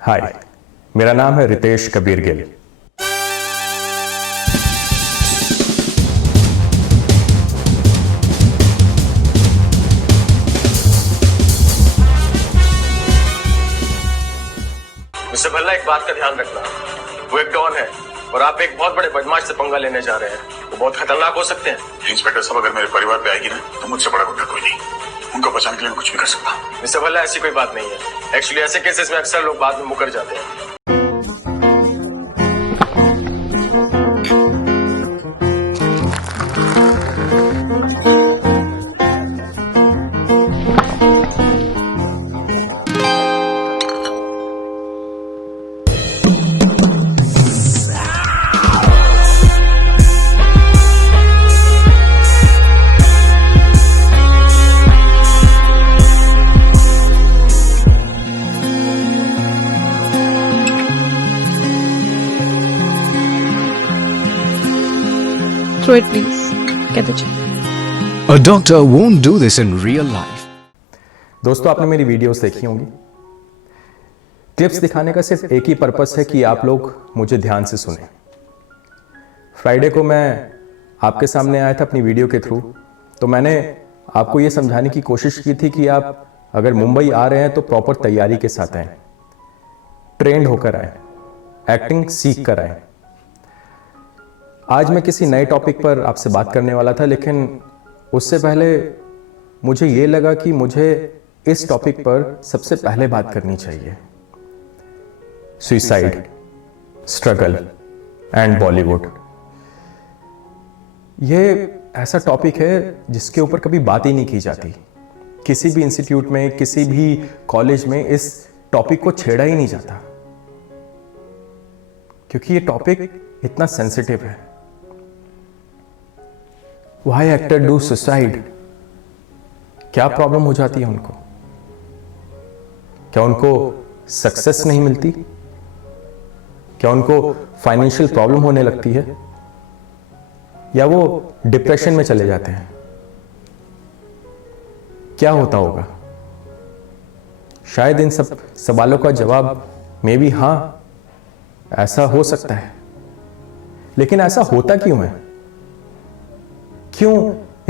हाय, मेरा नाम है रितेश कबीर गिल। मिस्टर भल्ला, एक बात का ध्यान रखना, वो एक डॉन है और आप एक बहुत बड़े बदमाश से पंगा लेने जा रहे हैं। वो बहुत खतरनाक हो सकते हैं। इंस्पेक्टर साहब, अगर मेरे परिवार पे आएगी ना तो मुझसे बड़ा गुंडा कोई नहीं। उनको बचाने के लिए मैं कुछ भी कर सकता हूँ। मिस्टर भल्ला, ऐसी कोई बात नहीं है। एक्चुअली ऐसे केसेस में अक्सर लोग बाद में मुकर जाते हैं। Throw it, please. Get the check. A doctor won't do this in real life. दोस्तों, आपने मेरी वीडियोस देखी होंगी। क्लिप्स दिखाने का सिर्फ एक ही पर्पस है कि आप लोग मुझे ध्यान से सुने। फ्राइडे को मैं आपके सामने आया था अपनी वीडियो के थ्रू, तो मैंने आपको ये समझाने की कोशिश की थी कि आप अगर मुंबई आ रहे हैं तो प्रॉपर तैयारी के साथ आए, ट्रेंड होकर आए, एक्टिंग सीख कर आए। आज मैं किसी नए टॉपिक पर आपसे बात करने वाला था, लेकिन उससे पहले मुझे ये लगा कि मुझे इस टॉपिक पर सबसे पहले बात करनी चाहिए। Suicide, struggle and Bollywood. ये ऐसा टॉपिक है जिसके ऊपर कभी बात ही नहीं की जाती। किसी भी इंस्टीट्यूट में, किसी भी कॉलेज में इस टॉपिक को छेड़ा ही नहीं जाता, क्योंकि ये टॉपिक इतना सेंसिटिव है। Why actor do suicide? क्या प्रॉब्लम हो जाती है उनको? क्या उनको सक्सेस नहीं मिलती? क्या उनको फाइनेंशियल प्रॉब्लम होने लगती है? या वो डिप्रेशन में चले जाते हैं? क्या होता होगा? शायद इन सब सवालों का जवाब मे बी हाँ, ऐसा हो सकता है। लेकिन ऐसा होता क्यों है? क्यों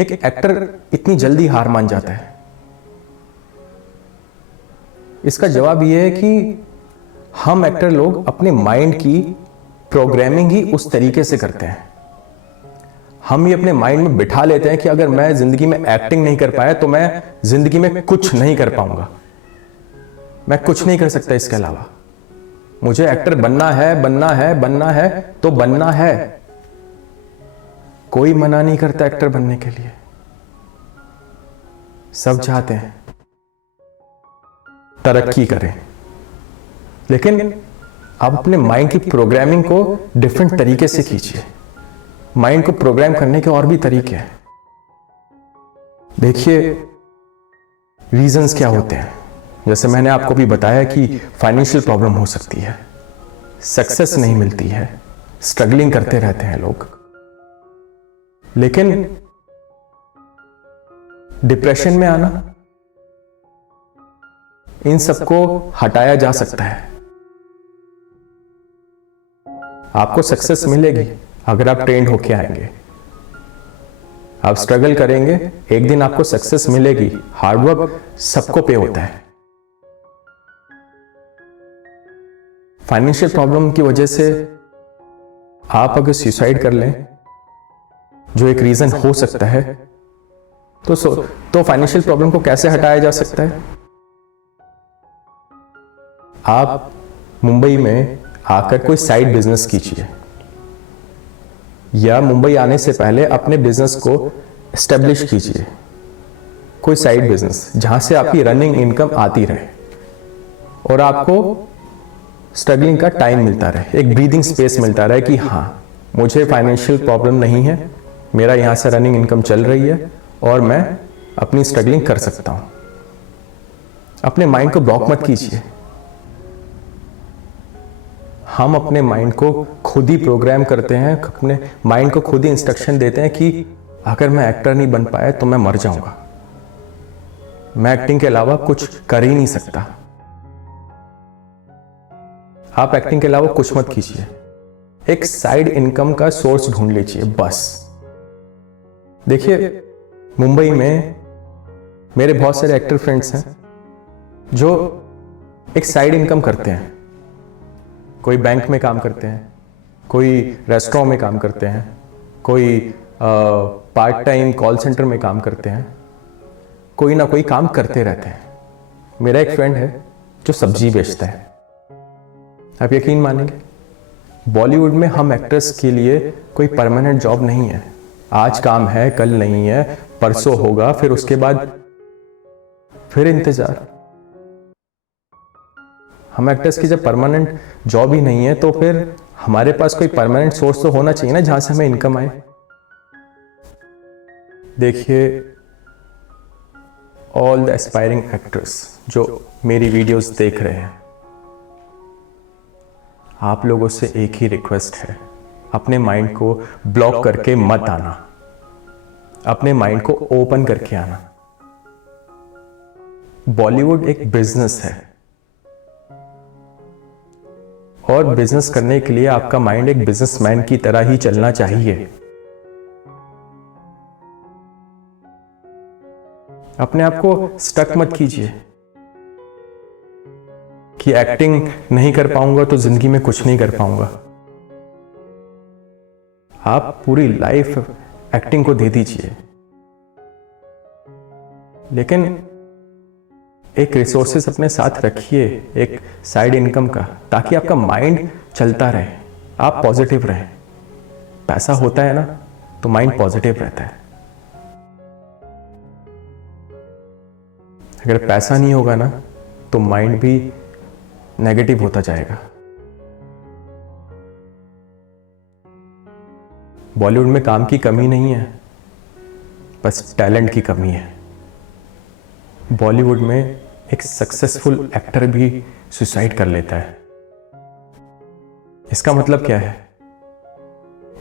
एक एक्टर इतनी जल्दी हार मान जाता है? इसका जवाब यह है कि हम एक्टर लोग अपने माइंड की प्रोग्रामिंग ही उस तरीके से करते हैं। हम ये अपने माइंड में बिठा लेते हैं कि अगर मैं जिंदगी में एक्टिंग नहीं कर पाया तो मैं जिंदगी में कुछ नहीं कर पाऊंगा, मैं कुछ नहीं कर सकता इसके अलावा। मुझे एक्टर बनना है, बनना है, बनना है तो बनना है। कोई मना नहीं करता एक्टर बनने के लिए, सब चाहते हैं तरक्की करें। लेकिन आप अपने माइंड की प्रोग्रामिंग को डिफरेंट तरीके से कीजिए। माइंड को प्रोग्राम करने के और भी तरीके हैं। देखिए रीजंस क्या होते हैं। जैसे मैंने आपको भी बताया कि फाइनेंशियल प्रॉब्लम हो सकती है, सक्सेस नहीं मिलती है, स्ट्रगलिंग करते रहते हैं लोग। लेकिन डिप्रेशन में आना, इन सबको हटाया जा सकता है। आपको सक्सेस मिलेगी अगर आप ट्रेंड होके आएंगे। आप स्ट्रगल करेंगे, एक दिन आपको सक्सेस मिलेगी। हार्डवर्क सबको पे होता है। फाइनेंशियल प्रॉब्लम की वजह से आप अगर सुसाइड कर लें, जो एक रीजन हो सकता है, तो फाइनेंशियल प्रॉब्लम को कैसे हटाया जा सकता है? आप मुंबई में आकर कोई साइड बिजनेस कीजिए, या मुंबई आने से पहले अपने बिजनेस को एस्टेब्लिश कीजिए। कोई साइड बिजनेस जहां से आपकी रनिंग इनकम आती रहे और आपको स्ट्रगलिंग का टाइम मिलता रहे, एक ब्रीदिंग स्पेस मिलता रहे कि हाँ, मुझे फाइनेंशियल प्रॉब्लम नहीं है, मेरा यहां से रनिंग इनकम चल रही है और मैं अपनी स्ट्रगलिंग कर सकता हूं। अपने माइंड को ब्लॉक मत कीजिए। हम अपने माइंड को खुद ही प्रोग्राम करते हैं, अपने माइंड को खुद ही इंस्ट्रक्शन देते हैं कि अगर मैं एक्टर नहीं बन पाया तो मैं मर जाऊंगा, मैं एक्टिंग के अलावा कुछ कर ही नहीं सकता। आप एक्टिंग के अलावा कुछ मत कीजिए, एक साइड इनकम का सोर्स ढूंढ लीजिए बस। देखिए, मुंबई में मेरे बहुत सारे एक्टर फ्रेंड्स हैं जो एक साइड इनकम करते हैं। कोई बैंक में काम करते हैं, कोई रेस्टोरेंट में काम करते हैं, कोई पार्ट टाइम कॉल सेंटर में काम करते हैं, कोई ना कोई काम करते रहते हैं। मेरा एक फ्रेंड है जो सब्जी बेचता है। आप यकीन मानेंगे, बॉलीवुड में हम एक्टर्स के लिए कोई परमानेंट जॉब नहीं है। आज काम है, कल नहीं है, परसों होगा, फिर उसके बाद फिर इंतजार। हम एक्टर्स की जब परमानेंट जॉब ही नहीं है तो फिर हमारे पास कोई परमानेंट सोर्स तो होना चाहिए ना जहां से हमें इनकम आए। देखिए, ऑल द एस्पायरिंग एक्टर्स जो मेरी वीडियोस देख रहे हैं, आप लोगों से एक ही रिक्वेस्ट है, अपने माइंड को ब्लॉक करके मत आना, अपने माइंड को ओपन करके आना। बॉलीवुड एक बिजनेस है और बिजनेस करने के लिए आपका माइंड एक बिजनेसमैन की तरह ही चलना चाहिए। अपने आप को स्टक मत कीजिए कि एक्टिंग नहीं कर पाऊंगा तो जिंदगी में कुछ नहीं कर पाऊंगा। आप पूरी लाइफ एक्टिंग को दे दीजिए, लेकिन एक रिसोर्सेस अपने साथ रखिए, एक साइड इनकम का, ताकि आपका माइंड चलता रहे, आप पॉजिटिव रहें। पैसा होता है ना तो माइंड पॉजिटिव रहता है। अगर पैसा नहीं होगा ना तो माइंड भी नेगेटिव होता जाएगा। बॉलीवुड में काम की कमी नहीं है, बस टैलेंट की कमी है। बॉलीवुड में एक सक्सेसफुल एक्टर भी सुसाइड कर लेता है। इसका मतलब क्या है?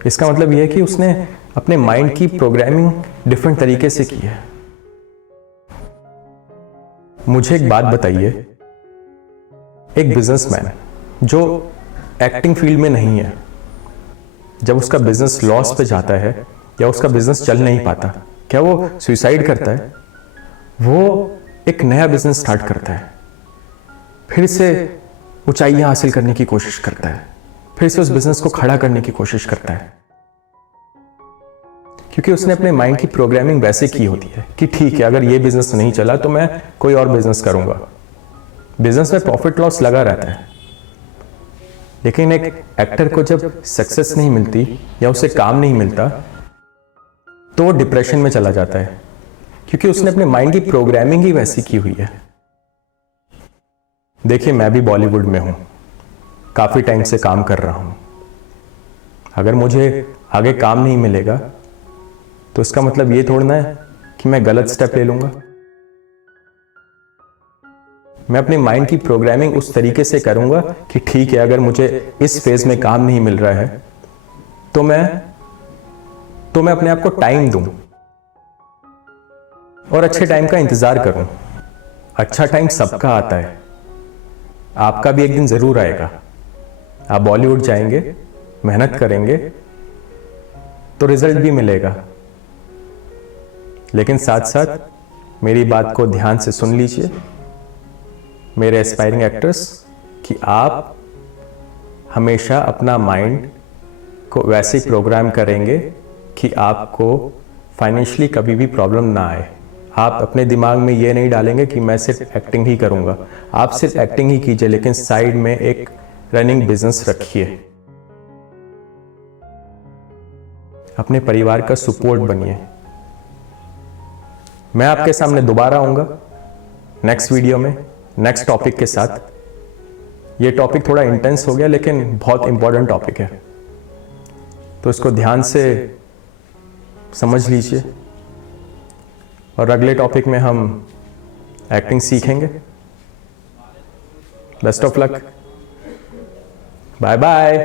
इसका मतलब यह है कि उसने अपने माइंड की प्रोग्रामिंग डिफरेंट तरीके से की है। मुझे एक बात बताइए, एक बिजनेसमैन जो एक्टिंग फील्ड में नहीं है, जब उसका बिजनेस लॉस पे जाता है या उसका बिजनेस चल नहीं पाता, क्या वो सुसाइड करता है? वो एक नया बिजनेस स्टार्ट करता है, फिर से ऊंचाइयां हासिल करने की कोशिश करता है, फिर से उस बिजनेस को खड़ा करने की कोशिश करता है, क्योंकि उसने अपने माइंड की प्रोग्रामिंग वैसे की होती है कि ठीक है, अगर ये बिजनेस नहीं चला तो मैं कोई और बिजनेस करूंगा। बिजनेस में प्रॉफिट लॉस लगा रहता है, लेकिन एक एक्टर को जब सक्सेस नहीं मिलती या उसे काम नहीं मिलता तो वो डिप्रेशन में चला जाता है, क्योंकि उसने अपने माइंड की प्रोग्रामिंग ही वैसी की हुई है। देखिए, मैं भी बॉलीवुड में हूं, काफी टाइम से काम कर रहा हूं। अगर मुझे आगे काम नहीं मिलेगा तो इसका मतलब ये थोड़ा ना है कि मैं गलत स्टेप ले लूंगा। मैं अपने माइंड की प्रोग्रामिंग उस तरीके से करूंगा कि ठीक है, अगर मुझे इस फेज में काम नहीं मिल रहा है तो मैं अपने आप को टाइम दूं और अच्छे टाइम का इंतजार करूं। अच्छा टाइम सबका आता है, आपका भी एक दिन जरूर आएगा। आप बॉलीवुड जाएंगे, मेहनत करेंगे तो रिजल्ट भी मिलेगा। लेकिन साथ साथ मेरी बात को ध्यान से सुन लीजिए मेरे एस्पायरिंग एक्टर्स, कि आप हमेशा अपना माइंड को वैसे ही प्रोग्राम करेंगे कि आपको फाइनेंशियली कभी भी प्रॉब्लम ना आए। आप अपने दिमाग में ये नहीं डालेंगे कि मैं सिर्फ एक्टिंग ही करूंगा। आप सिर्फ एक्टिंग ही कीजिए, लेकिन साइड में एक रनिंग बिजनेस रखिए। अपने परिवार का सपोर्ट बनिए। मैं आपके सामने दोबारा आऊंगा नेक्स्ट वीडियो में नेक्स्ट टॉपिक के साथ। ये टॉपिक थोड़ा इंटेंस हो गया, लेकिन बहुत इंपॉर्टेंट टॉपिक है, तो इसको ध्यान से समझ लीजिए। और अगले टॉपिक में हम एक्टिंग सीखेंगे। Best of luck, bye bye.